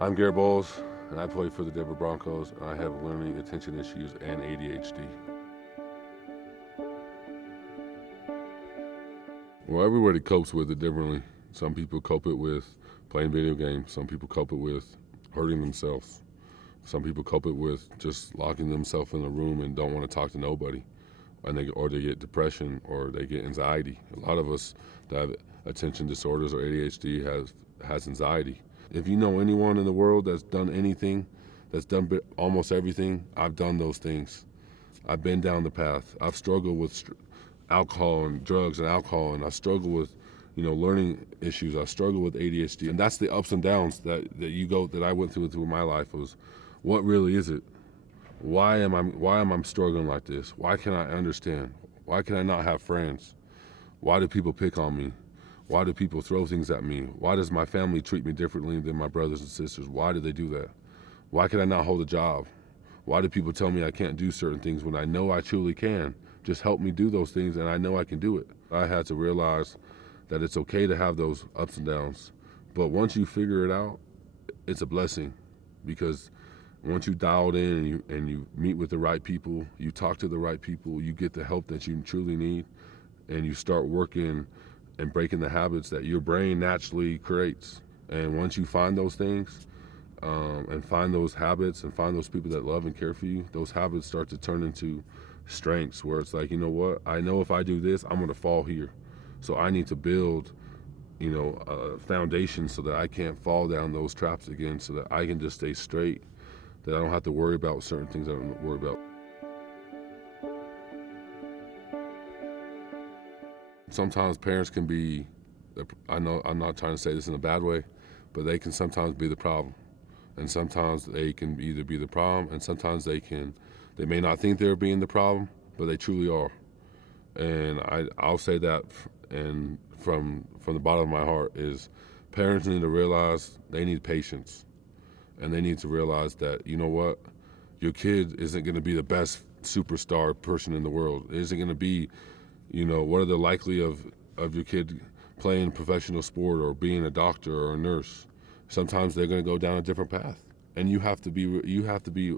I'm Garett Bolles, and I play for the Denver Broncos, and I have learning attention issues and ADHD. Well, everybody copes with it differently. Some people cope it with playing video games. Some people cope it with hurting themselves. Some people cope it with just locking themselves in a room and don't want to talk to nobody. Or they get depression, or they get anxiety. A lot of us that have attention disorders or ADHD has anxiety. If you know anyone in the world that's done anything, that's done almost everything, I've done those things. I've been down the path. I've struggled with alcohol and drugs and alcohol, and I've struggled with, learning issues. I struggled with ADHD, and that's the ups and downs that I went through my life. Was, what really is it? Why am I struggling like this? Why can't I understand? Why can I not have friends? Why do people pick on me? Why do people throw things at me? Why does my family treat me differently than my brothers and sisters? Why do they do that? Why can I not hold a job? Why do people tell me I can't do certain things when I know I truly can? Just help me do those things, and I know I can do it. I had to realize that it's okay to have those ups and downs. But once you figure it out, it's a blessing, because once you dialed in and you meet with the right people, you talk to the right people, you get the help that you truly need, and you start working and breaking the habits that your brain naturally creates. And once you find those things, and find those habits and find those people that love and care for you, those habits start to turn into strengths, where it's like, you know what, I know if I do this, I'm gonna fall here. So I need to build, a foundation so that I can't fall down those traps again, so that I can just stay straight, that I don't have to worry about certain things I don't worry about. Sometimes parents can be, I know I'm not trying to say this in a bad way, but they can sometimes be the problem. And sometimes they can either be the problem, and sometimes they may not think they're being the problem, but they truly are. And I'll say that, and from the bottom of my heart, is parents need to realize they need patience. And they need to realize that, you know what, your kid isn't going to be the best superstar person in the world. It isn't going to be, what are the likely of your kid playing professional sport or being a doctor or a nurse? Sometimes they're going to go down a different path, and you have to be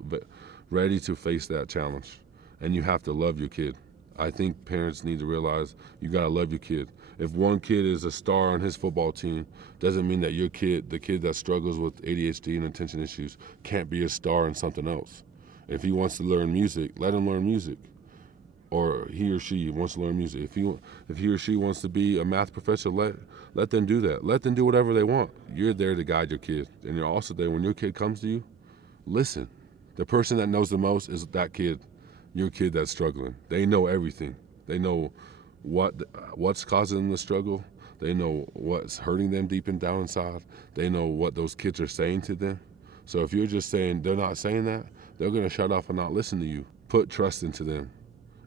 ready to face that challenge, and you have to love your kid. I think parents need to realize you got to love your kid. If one kid is a star on his football team, doesn't mean that your kid, the kid that struggles with ADHD and attention issues, can't be a star in something else. If he wants to learn music, let him learn music. Or he or she wants to learn music. If he or she wants to be a math professor, let them do that. Let them do whatever they want. You're there to guide your kid. And you're also there when your kid comes to you, listen. The person that knows the most is that kid, your kid that's struggling. They know everything. They know what's causing them the struggle. They know what's hurting them deep and down inside. They know what those kids are saying to them. So if you're just saying they're not saying that, they're going to shut off and not listen to you. Put trust into them.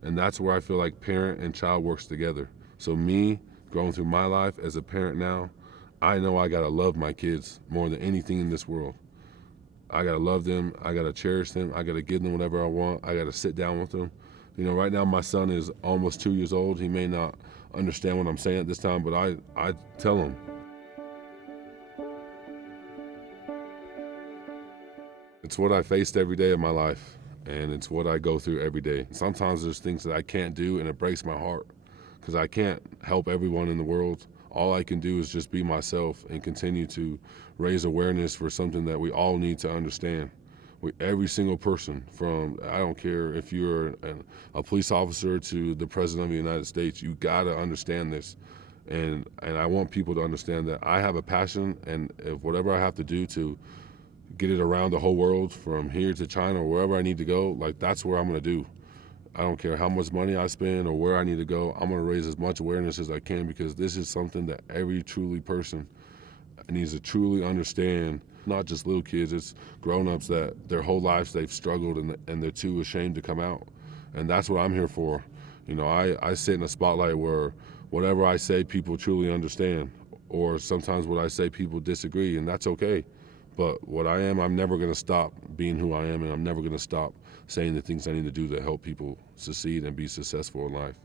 And that's where I feel like parent and child works together. So me, going through my life as a parent now, I know I gotta love my kids more than anything in this world. I gotta love them, I gotta cherish them, I gotta give them whatever I want, I gotta sit down with them. Right now my son is almost 2 years old. He may not understand what I'm saying at this time, but I tell him. It's what I faced every day of my life. And it's what I go through every day. Sometimes there's things that I can't do, and it breaks my heart, because I can't help everyone in the world. All I can do is just be myself and continue to raise awareness for something that we all need to understand. Every single person, from, I don't care if you're a police officer to the President of the United States, you gotta understand this. And I want people to understand that I have a passion, and if whatever I have to do to get it around the whole world, from here to China or wherever I need to go, that's where I'm gonna do. I don't care how much money I spend or where I need to go. I'm gonna raise as much awareness as I can, because this is something that every truly person needs to truly understand. Not just little kids, it's grown-ups that their whole lives they've struggled and they're too ashamed to come out. And that's what I'm here for. I sit in a spotlight where whatever I say people truly understand, or sometimes what I say people disagree, and that's okay. But what I am, I'm never going to stop being who I am, and I'm never going to stop saying the things I need to do to help people succeed and be successful in life.